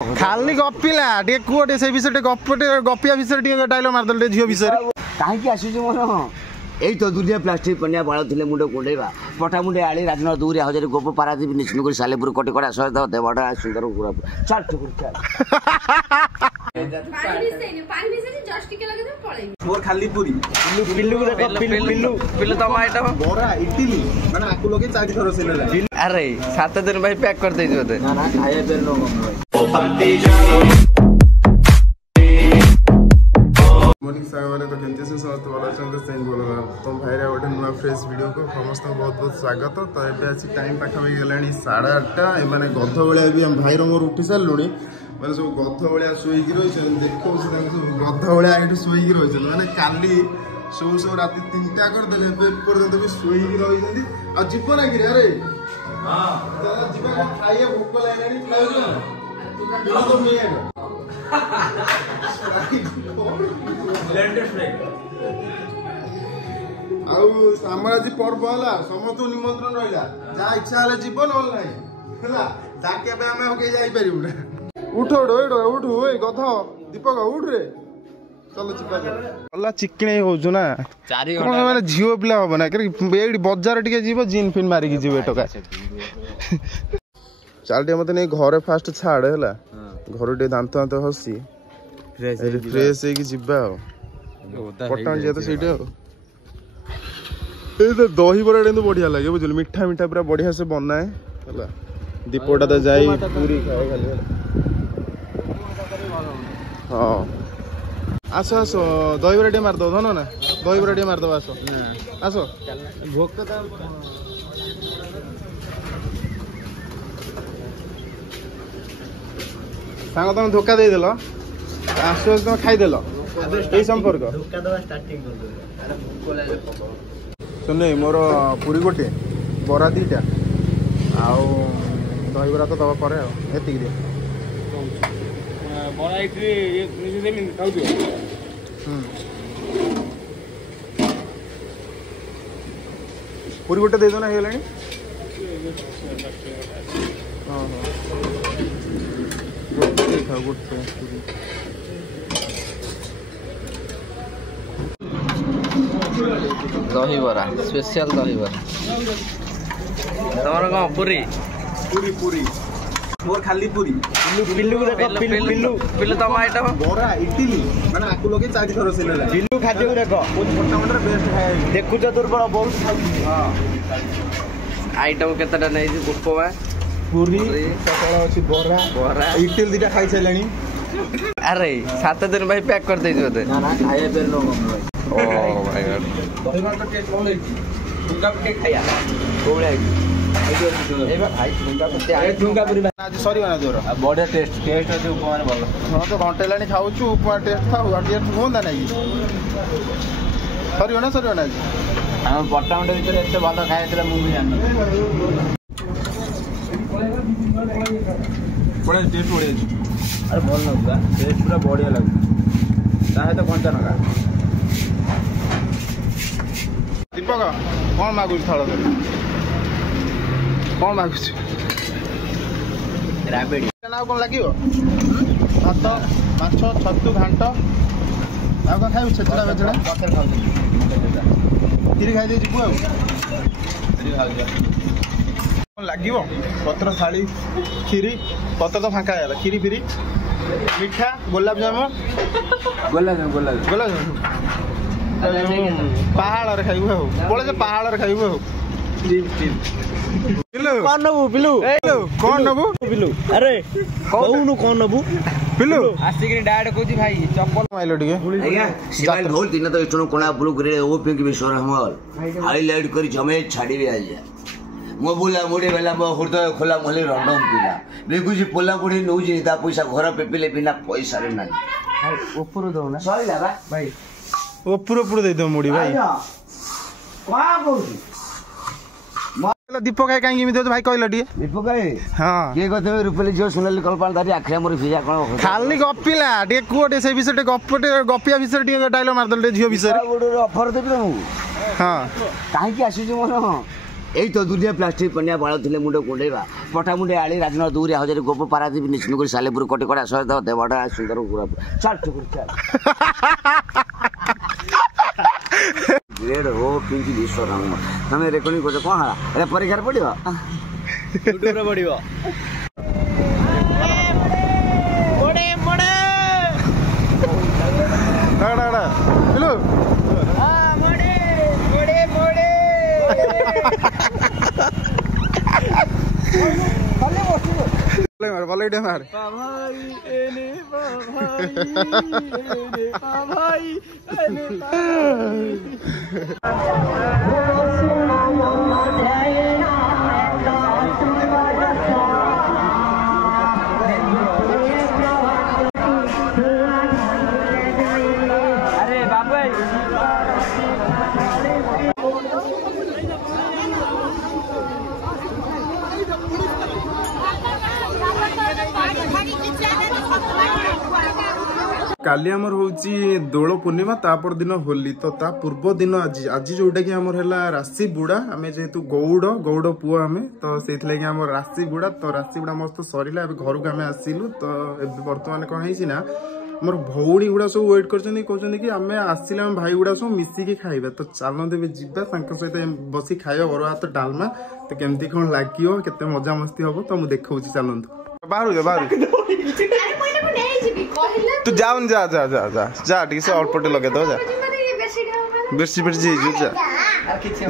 खाली गपिला टे कुटे से विषय गपटे गपिया विषय डायलॉग मारदल टे झियो विषय कहीं आसुची मन यही तो दुनिया प्लास्टिक पनिया बाड़ थे मुंड कुंडेवा पटा मुंडे आली राजनाथ दूरी हजारी गोप पारादीप निश्चित सालेपुर कटिकड़ा सहित देवड़ा सुंदर चल मोर खाली पूरी पिल्लू पिल्लू पिल्लू तम आइटम बड़ा इडली माने आकु लोगे 4 थरो सेलेला अरे 7 दिन भाई पैक कर देजो ते ना ना खाए पेर नो मॉर्निंग सागवान तो केंते से समस्त भलो छन सेन बोल तो भाई रे गोटे नुआ फ्रेश वीडियो को समस्त बहुत बहुत स्वागत। तो एबे अछि टाइम पाखा हो गेलानी 8:30 ए माने गध बळिया भी हम भाई रंग उठी सारलुनी माने सब गध बळिया सोई की रहि छन देखो से सब गध बळिया एठु सोई की रहि छन माने काली सो राती 3टा कर देले पेपर दे भी सोई की रहि जंदी आ जीव ना कि अरे हां चला जीवा खाइए भूख लागलानी खाइयो तो मिलेगा आज पर्व है समस्त निमंत्रण रहा जहाँ इच्छा है जीवन ना डाके उठ उठ गध दीपक उठ रे चलो चिकणे हो ना झील पिला हम ना ये बजार टे जीव जीन फिन मारिकी जीव टका चल मत नहीं घरे फास्ट छाड़ है घर टे दांत दांत हसी फ्रेश पटन जी तो सीटे दही बड़ा बढ़िया लगे बुझल मीठा मीठा पूरा बढ़िया से बनाए है दीपटा तो जाई पूरी खाए खाली हाँ आस आस दही बड़ा टे मारद धन ना दही बड़ा टे मारद आस आस भोक सांग तुम धोखा देदेल आसु आस तुम खाईदेल यही संपर्क सुन मोर पूरी गोटे बरा 2टा आउ दही बरा तो दवा पर एतिक दे पूरी गोटे दे दो ना हेलानी हाँ हाँ गोटे दही बरा स्पेशल दही बरा तमर कौन पूरी पूरी पूरी मोर खाली पूरी पिल्लू पिल्लू तम आइटम बड़ा इडली माने आकु लोगे 4 थरो सेलेला पिल्लू खाद्य देखो मोटा बेस्ट खाए देखु दुर्बल बहुत हां आइटम केतटा नै जे गुप्पवा पूरी सकाळ अछि बरा इडली 2टा खाई छलेनी अरे 7 दिन भाई पैक कर देजो ते ना ना खाए पेर नो ओ माय गॉड दही बड़ा टेस्ट कोन लेती तुंगा के खाया कोबळे एबा भाई ठुंगा पूरी आज सरी बना जोर बढ़िया टेस्ट अछि उपमा भलो हां तो घंटे लानी खाउछु उपमा टेस्ट खाउ आडिया होंदा नाही सरी बना हम पट्टामुंडे भीतर एते भलो खाइतला मु भी जानि बड़ा टेस्ट बढ़िया अछि अरे भल लगुआ टेस्ट पूरा बढ़िया लगु ताहे तो 5 टका दीपक कौन मागुछ थाल कौन मागुछ राबेडी ना कौन लागियो भात माछ छतु घांट आ का खाइ छेचड़ा बेचड़ा पत्थर खाउ खीरी खाइ दे जिबु आ खीरी खाउ जा कौन लागियो पत्र थाली खीरी पत्र तो फांका है खीरी फिरी मीठा गुलाब जामुन पहाड़ रे खाइबो बोले जे पहाड़ रे खाइबो कौन नबू पिल्लू कौन नबू पिल्लू अरे कौन कौन नबू पिल्लू आसिक डायरेक्ट कहूजी भाई चप्पल माइलो टिके आज्ञा सिमाइल भोल दिन तो इटनो कोना ब्लू ग्रे ओ पिंक विश्वर हमल हाईलाइट करी जमे छाड़ी आज मो बुला मुड़े बेला मो हृदय खोला मोले रंडम पिला देखुजी पोला बुढ़ी नौजी ता पैसा घर पेपिले बिना पैसा रे नाही ऊपर दो ना सही लागा भाई ऊपर दे दो मुड़ी भाई का कहू दीपक कहीं एमती भाई कहल टे दीपक हाँ किए कहते रुपेली झील सुनाली कल्पना धारी आखिया मोर भिजा कौन खाली गपिला टे कुटे से विषय गपटे गपिया विषय डायलॉग मारदल टे झियो विषय ऑफर देबी तुमको हाँ कहीं आसुची मन এই তো দুনিয়া প্লাস্টিক পনিয়া বাଳ ଥିଲେ ମୁଣ୍ଡ କୁଣ୍ଡେଇବା ପଟା ମୁଣ୍ଡେ ଆଳି ରାଜନଗର ଦୁରି ହଜାରେ ଗୋପ ପାରାଦୀପ ନିଶ୍ଚିନ୍ତପୁର ସାଲେପୁର କଟିକଡ଼ା ସହିତ ଦେବଟା ସୁନ୍ଦର ଚାଲ ଟୁକୁର ଚାଲ ଗ୍ରେଡ୍ ଓ ପିଙ୍କି ବିଶ୍ୱରାମ ତମେ ରେକର୍ଡିଂ କରୁଛ କ'ଣ ହେଲା ଏଟା ପରୀକ୍ଷାରେ ପଡ଼ିବ ୟୁଟ୍ୟୁବରେ ପଡ଼ିବ काली आमर होची दोल पूर्णिमा तापर दिन होली तो ता पूर्व दिन आज आज जोटा कि आमर हैला राशि बुड़ा आमे जेहेतु गौड़ पुओ आमे तो सेथि लागि आमर राशि बुड़ा तो राशि बुड़ा मस्त सरीला अब घर को आमे आसिलु तो वर्तमान कोन हैछि ना मोर भौणी गुड़ा सब वेट करछनी कहछनी कि आमे आसिले हम भाई गुड़ा सब मिसी के खाइबा तो चालनते बे जिबा संक सहित बसी खाइबा बरो हाथ डालमा तो केमती कोन लागियो केते मजा मस्ती होबो तो मु देखौची चालनतो बाहर तू जाऊन जा जा जा जा जा ठीक से अल्प टे लगे दो जा बेसी बेसी जा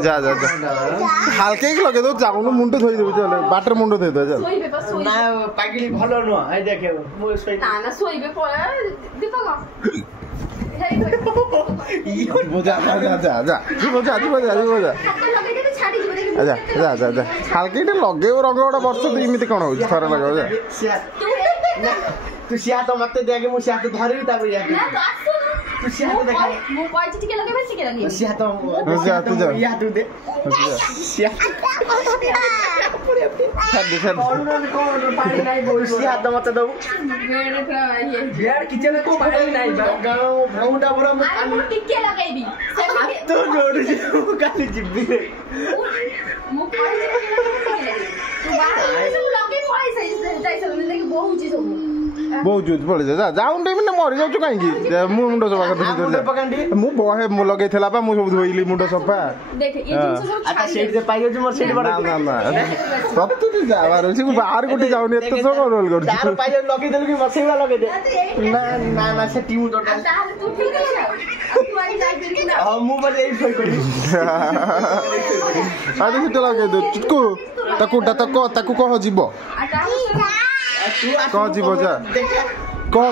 जा जा जा हल्के के लगे दो जाऊन मुंड धोई देबो चल बाटर मुंड धोई दो चल ना पागिली भलो न आइ देखे मो सोइ ना ना सोइबे पळे दीपक जा जा जा जा जा जा जा जा जा हल्के टे लगे रंग गोटा वर्ष दु इमिति कोन हो थरे लगाओ जा तू सिया तो मते देगे मु सिया तो धरि ता बरिया ना तो आसु तू सिया तो देखा मु पाइछि टिके लगे बेसी केला नि सिया तो जा तू जा या तू दे सिया छाड़ कोन पानी नाही बोल सिया तो मते दो बेड प्रा ये यार किचन को पानी नाही गाओ भौंडा बरा मु मु टिके लगाइबी तो जोड़ जे काली जिब्बी रे मु पाइछि टिके लगे तू बाहर सब लगे पैसा जाई सब लेके बहुत चीज हो बहुत जुज पड़े जा जाउन टाइम ने मरि जाउ काई की मु मुंडो सफा कर दे मु बहे मु लगे थला बा मु सब धोइली मुंडो सफा देख ये जिंस सब आता सेट जे पाइयो जे मोर सेट बड़ा ना ना सत्तु जी जावार छी बाहर कोठी जाउनी एत सो रोल कर तार पाइयो लगे देलु की मसेला लगे दे ना ना ना से टीम टोटल तू ठीक है तू आई जाई ना हां मु बले एई फोय करी आदि से लगे दे चिकू ताकू कह जीवो कह जीवो जा कह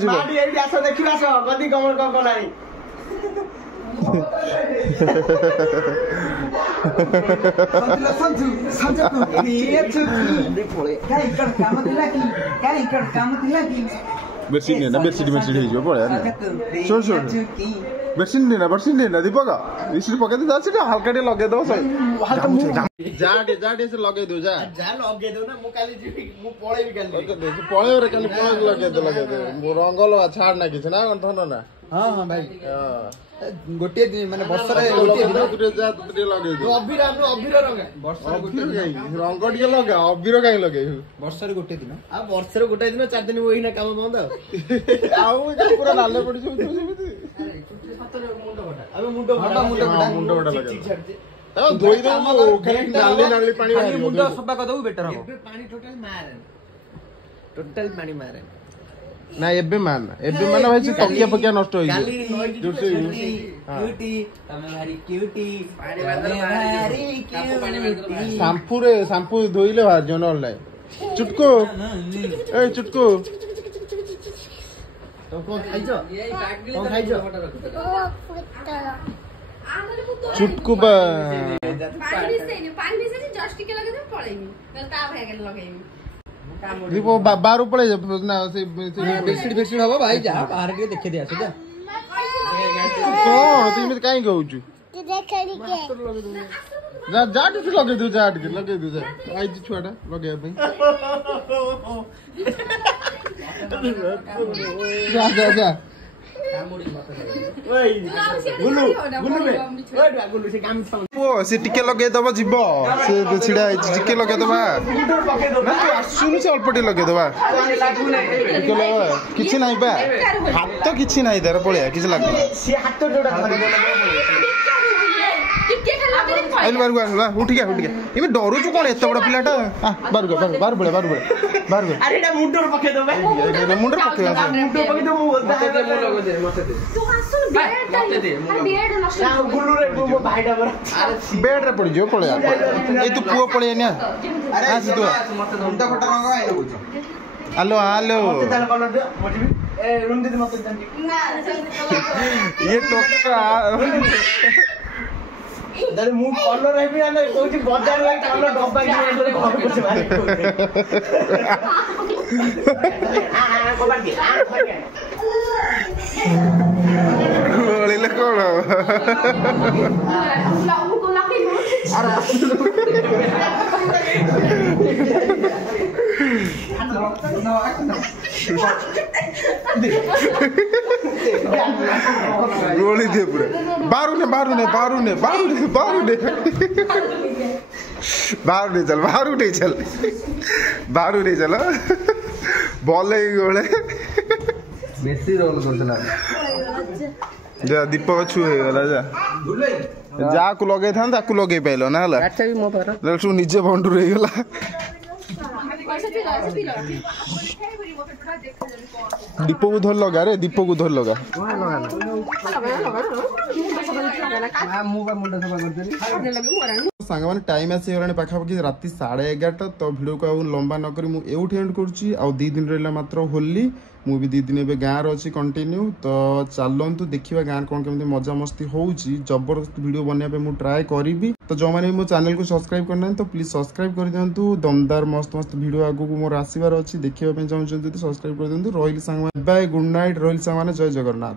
जीवो माडी एई आसो देखिला सो गदी कमर क कोनाई संजू ये छुकी दे पोळे काय इकड काम दिला की बेडशीट ने ना बेडशीट हे जो पड़े सुन बेडशीट ने ना दीपक बेडशीट पके दे जा हल्का टे लगे दो सही जा से लगे दो जा लगे दो ना मु काली जीवी मु पळे भी काली पळे रे काली पळे लगे दो रंगल छाड़ ना किछ ना धन ना हां हां भाई गोटे माने वर्ष रे गोटे जा दुटे लगे दो अबीर रंग वर्ष अबीर रंग टिके लगा अबीर काई लगे वर्ष रे गोटे दिन आ वर्ष रे गोटे दिन 4 दिन ओही ना काम बंद आउ पूरा लाले पड़ी सब सेमिति अबे मुंडो बड़ा लगे आ धोई दो खाली नाली पानी बाहर मुंडो सफा कर दो बेटर हो पानी टोटल पानी मारे ना एबे मान भाई तकिया पकिया नष्ट होई क्यूटी तमे भारी क्यूटी शैम्पू धोइले बाहर जो नल चुटको ए चुटको तो कोन खाइजो चुटको बा पानी से जस्ट टिके लगे दे पळेमी कल ता भाई के लगेमी दीपो बाहर पड़े ना से बेडशीट हबो भाई जा बाहर के देखे दे आछो जा कौन तू इमे काई कहउछु जा लगे दो जा आई छुआटा लगे भाई जा ପୁଅ ସେ ଟିକେ ଲଗେଇଦବ ଯିବ ସେ ଛିଡା ହେଇଛି ଟିକେ ଲଗେଇଦବା ଆସୁନି ସେ ଅଳ୍ପ ଟିକେ ଲଗେଇଦବା ଟିକେ ଲଗେଇବା କିଛି ନାହିଁ ବା ହାତ କିଛି ନାହିଁ ତାର ପଳେଇବା କିଛି ଲାଗୁନି ଉଠିକା ଏବେ ଡରୁଛୁ କଣ ଏତେ ବଡ ପିଲାଟା ବାହାର ମୁଣ୍ଡରେ ପକେଇବା ବେଡରେ ପଡିଯିବ ପଳେଇବା ଏଇ ତୁ ପୁଅ ପଳେଇନି ହ୍ୟାଲୋ ଇଏ ଟୋକା ମୁଁ କଲର ହେବି ନା କହୁଛି ବଜାର ଲାଗି କଲର ଡବା ଗଳିଲେ କଣ गोली दे पूरे बारू ने चल बॉल गोले बेसी रोल करदला जा दीपक छू हे गला जा को लगे था ताकू लगे पाइलो ना हला अच्छा भी मो पर तू निजे बंडू रही गला दीपक को धर लगा रे दीपक को धर लगा सांग मैंने टाइम आसीगला पाखापाखि राति 11:30 तो भिडियो को लंबा नक मुझे एंड करुच्ची आ 2 दिन रहा मात्र होली मु भी 2 दिन एवं गाँव अच्छी कंटिन्यू तो चलतु देखा गाँव कौन केमी मजा मस्ती होची जबरदस्त वीडियो बनवाई मुझे ट्राए करी तो जो मैंने मो चैनल को सब्सक्राइब करना तो प्लीज सब्सक्राइब कर दिंतु दमदार मस्त मस्त वीडियो आगु मोर आसबार अच्छी देखा चाहते सब्सक्राइब कर दिंतु रही सांग बाय गुड नाइट रही सांग जय जगन्नाथ।